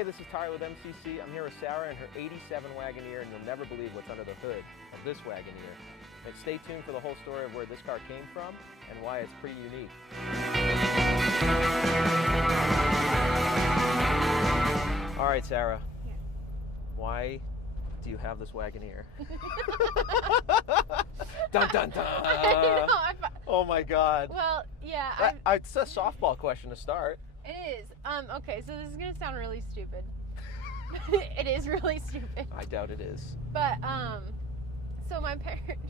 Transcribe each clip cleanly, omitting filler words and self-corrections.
Hey, this is Tyler with MCC. I'm here with Sera and her 87 Wagoneer, and you'll never believe what's under the hood of this Wagoneer. And stay tuned for the whole story of where this car came from and why it's pretty unique. All right, Sera. Yeah. Why do you have this Wagoneer? Dun dun dun! I know, Oh my God. well, yeah, It's a softball question to start. it is. Okay, so this is gonna sound really stupid. It is really stupid. I doubt it is. But so my parents,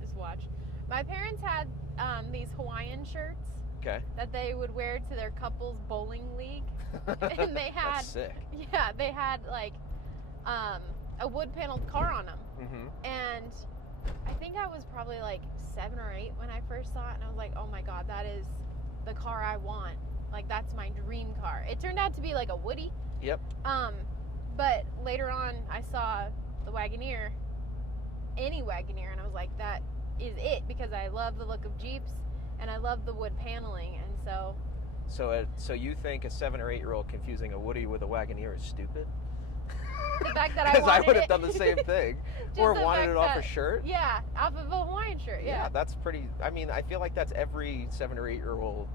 just watch. My parents had these Hawaiian shirts Okay. that they would wear to their couples bowling league, and they had That's sick. yeah, they had like a wood paneled car on them, Mm-hmm. and I think I was probably like 7 or 8 when I first saw it, and I was like, oh my God, that is the car I want. Like, that's my dream car. It turned out to be like a Woody. Yep. But later on, I saw the Wagoneer, any Wagoneer, and I was like, that is it, because I love the look of Jeeps and I love the wood paneling, and so. So you think a 7 or 8-year-old confusing a Woody with a Wagoneer is stupid? The fact that I Because I wanted would have it- done the same thing. Just Or the wanted fact it off a that- shirt. Yeah, off of a Hawaiian shirt. Yeah. That's pretty. I mean, I feel like that's every 7 or 8-year-old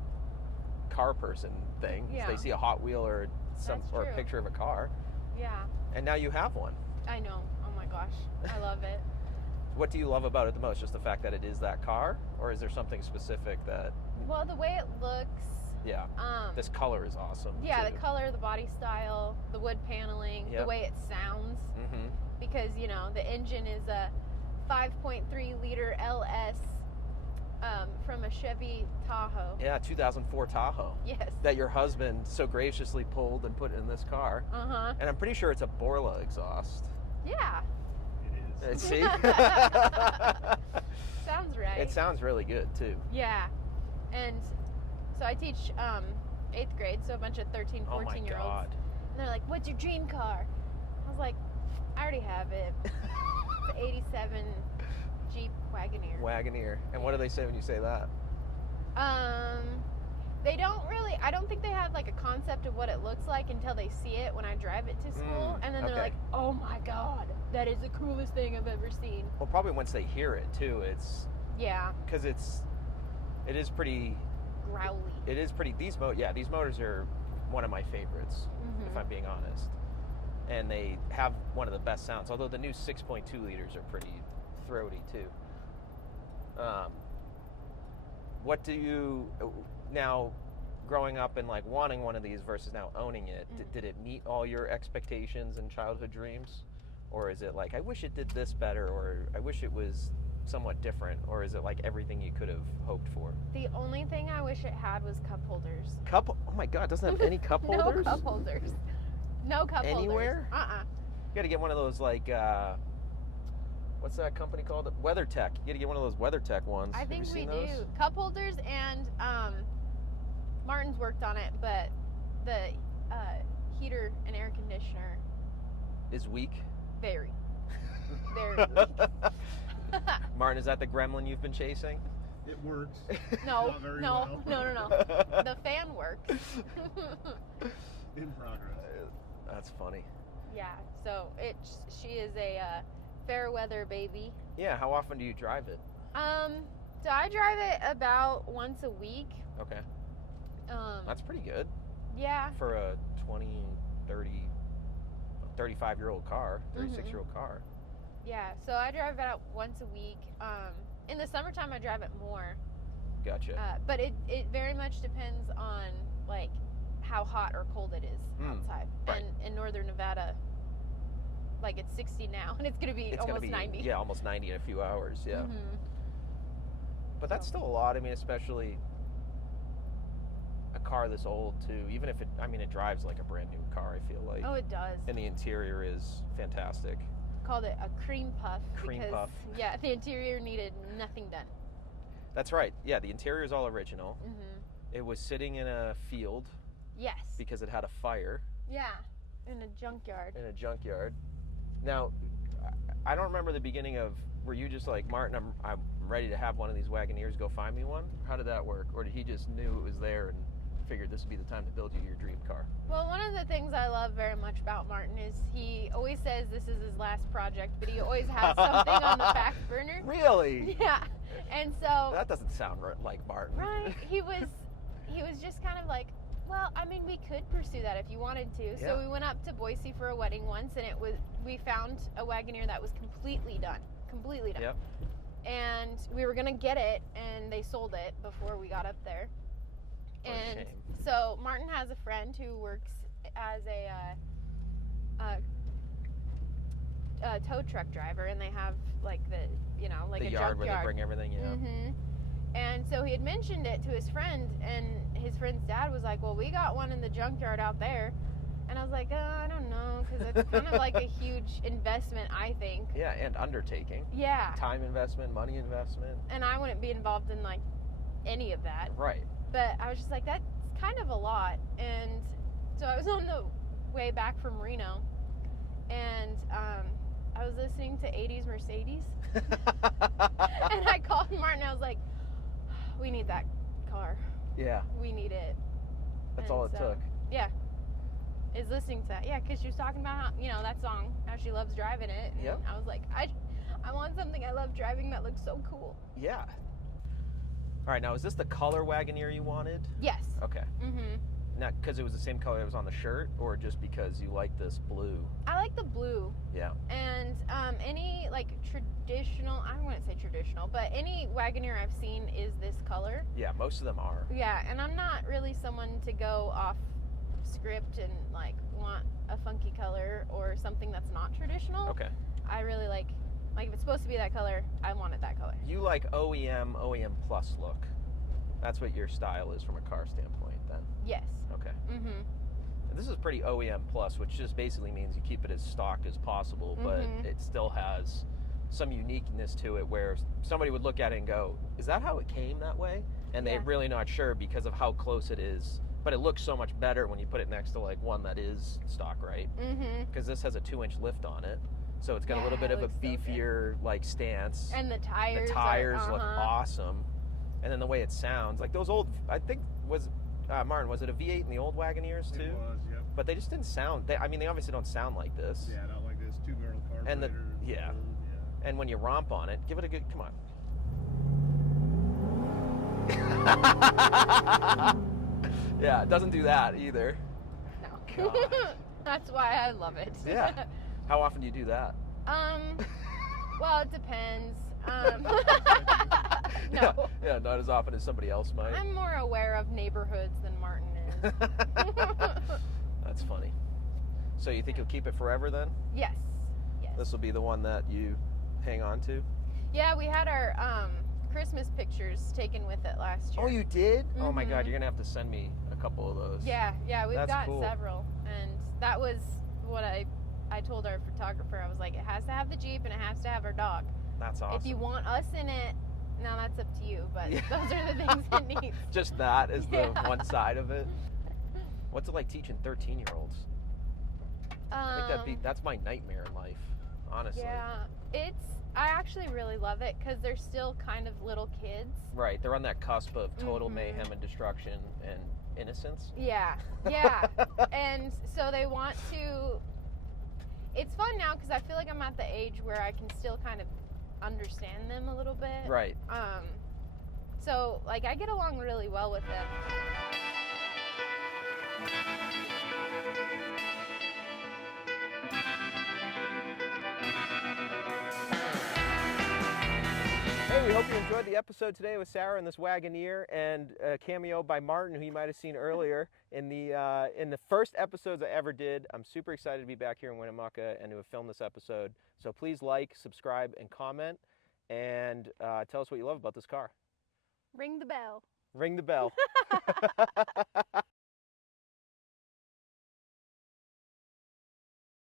car person thing. Yeah. They see a Hot Wheel or That's or a true. picture of a car, Yeah. and now you have one. I know. Oh my gosh, I love it. What do you love about it the most? Just the fact that it is that car, or is there something specific that? Well, the way it looks. Yeah. This color is awesome. Yeah, too. the color, the body style, the wood paneling, Yep. the way it sounds. Mm-hmm. Because, you know, the engine is a 5.3 liter LS from a Chevy Tahoe. Yeah, 2004 Tahoe Yes. that your husband so graciously pulled and put in this car. Uh-huh. And I'm pretty sure it's a Borla exhaust. Yeah. It is. See? Sounds right. It sounds really good too. Yeah. And so I teach 8th grade, so a bunch of 13, Oh my 14-year-olds. God. And they're like, what's your dream car? I was like, I already have it. It's an 87 Jeep Wagoneer. Wagoneer. And what do they say when you say that? They don't really, I don't think they have like a concept of what it looks like until they see it when I drive it to school. And then they're okay. like, oh my God, that is the coolest thing I've ever seen. Well, probably once they hear it too. It's Yeah, because it is pretty. growly. It is pretty. These motors are one of my favorites, if I'm being honest. And they have one of the best sounds. Although the new 6.2 liters are pretty throaty too. What do you now, growing up and like wanting one of these versus now owning it? Did it meet all your expectations and childhood dreams, or is it like I wish it did this better, or I wish it was somewhat different, or is it like everything you could have hoped for? The only thing I wish it had was cup holders. Oh my God! Doesn't have any cup No holders. cup holders. No cup Anywhere? holders. You got to get one of those like. What's that company called? WeatherTech. You got to get one of those WeatherTech ones. I Have you think we seen those? do. Cup holders, and Martin's worked on it, but the heater and air conditioner, Is weak. very, very weak. Martin, is that the gremlin you've been chasing? It works. No, Not very no, well. no. The fan works. In progress. That's funny. Yeah, so she is a fair weather baby. Yeah, how often do you drive it? So I drive it about once a week. Okay. That's That's pretty good yeah. for a 20, 30, 35-year-old car, 36-year-old car. Yeah, so I drive it out once a week. In the summertime, I drive it more. Gotcha. But it very much depends on like how hot or cold it is outside. right. And in northern Nevada, like it's 60 now, and it's gonna be It's almost gonna be 90. Yeah, almost 90 in a few hours. Yeah. Mhm. But that's still a lot. I mean, especially a car this old too. Even if it drives like a brand new car. I feel like. Oh, it does. And the interior is fantastic. Called it a cream puff. Cream because, puff. Yeah, the interior needed nothing done. That's right. Yeah, the interior is all original. Mhm. It was sitting in a field Yes. because it had a fire Yeah. In a junkyard. in a junkyard. Now, I don't remember the beginning of. Were you just like, Martin, I'm ready to have one of these Wagoneers, go find me one? How did that work? Or did he just knew it was there and figured this would be the time to build you your dream car? Well, one of the things I love very much much about Martin is he always says this is his last project, but he always has something on the back burner. Really? Yeah. And so That doesn't sound like Martin. right, he was just kind of like, well, I mean, we could pursue that if you wanted to. Yeah. So we went up to Boise for a wedding once, and we found a Wagoneer that was completely done. Yep. And we were gonna get it, and they sold it before we got up there. What a And shame. so Martin has a friend who works as a tow truck driver, and they have like the The a yard where they junkyard. bring everything, yeah. Mm-hmm. And so he had mentioned it to his friend, and his friend's dad was like, well, we got one in the junkyard out there. And I was like, I don't know, because it's kind of like a huge investment, I think. Yeah, and undertaking. Yeah. Time investment, money investment. And I wouldn't be involved in like any of that. Right. But I was just like, that's kind of a lot. And so I was on the way back from Reno, and I was listening to 80s Mercedes. And I called Martin, I was like, we need that car. Yeah, We need it. that's And all it so, took. Yeah. Is listening to that. Yeah, because she was talking about how, that song, how she loves driving it. And Yep. I was like, I want something I love driving that looks so cool. Yeah. All right, now is this the color Wagoneer you wanted? Yes. Okay. Mm-hmm. Not because it was the same color that was on the shirt, or just because you like this blue? I like the blue. Yeah. And any like traditional, I wouldn't say traditional, but any Wagoneer I've seen is this color. Yeah, most of them are. Yeah, and I'm not really someone to go off script and like want a funky color or something that's not traditional. Okay. I really like if it's supposed to be that color, I want it that color. You like OEM plus look. That's what your style is from a car standpoint, then. Yes. Okay. Mm-hmm. And this is pretty OEM plus, which just basically means you keep it as stock as possible, but Mhm. it still has some uniqueness to it where somebody would look at it and go, is that how it came that way? And Yeah. they're really not sure because of how close it is. But it looks so much better when you put it next to like one that is stock, right? Mm-hmm. Because this has a 2-inch lift on it. So it's got a Yeah, little bit it of a looks so good. beefier like stance. And the tires. The tires look uh-huh. awesome. And then the way it sounds, like those old, I think Martin, was it a V8 in the old Wagoneers too? It was, yep. But they just didn't sound, they obviously don't sound like this. Yeah, not like this two-barrel carburetor. And yeah. And when you romp on it, give it a good, come on. Yeah, it doesn't do that either. No. God. That's why I love it. Yeah. How often do you do that? Well, it depends. No. Yeah, yeah, not as often as somebody else might. I'm more aware of neighborhoods than Martin is. That's funny. So you think you'll keep it forever then? Yes. Yes. This will be the one that you hang on to? Yeah, we had our Christmas pictures taken with it last year. Oh, you did? Oh my God, Mhm. you're gonna have to send me a couple of those. Yeah, we've That's got cool. several. And that was what I told our photographer. I was like, it has to have the Jeep and it has to have our dog. That's awesome. If you want us in it, now that's up to you. But Yeah. those are the things it needs. Just that is the Yeah. one side of it. What's it like teaching 13-year-olds? I think that's my nightmare in life, honestly. Yeah, I actually really love it because they're still kind of little kids. Right, they're on that cusp of total Mhm. mayhem and destruction and innocence. Yeah. And so they want to. It's fun now because I feel like I'm at the age where I can still kind of understand them a little bit. Right. So like I get along really well with them. Hey, we hope you enjoyed the episode today with Sera and this Wagoneer, and a cameo by Martin, who you might have seen earlier in the first episodes I ever did. I'm super excited to be back here in Winnemucca and to have filmed this episode. So please like, subscribe, and comment, and tell us what you love about this car. Ring the bell. Ring the bell.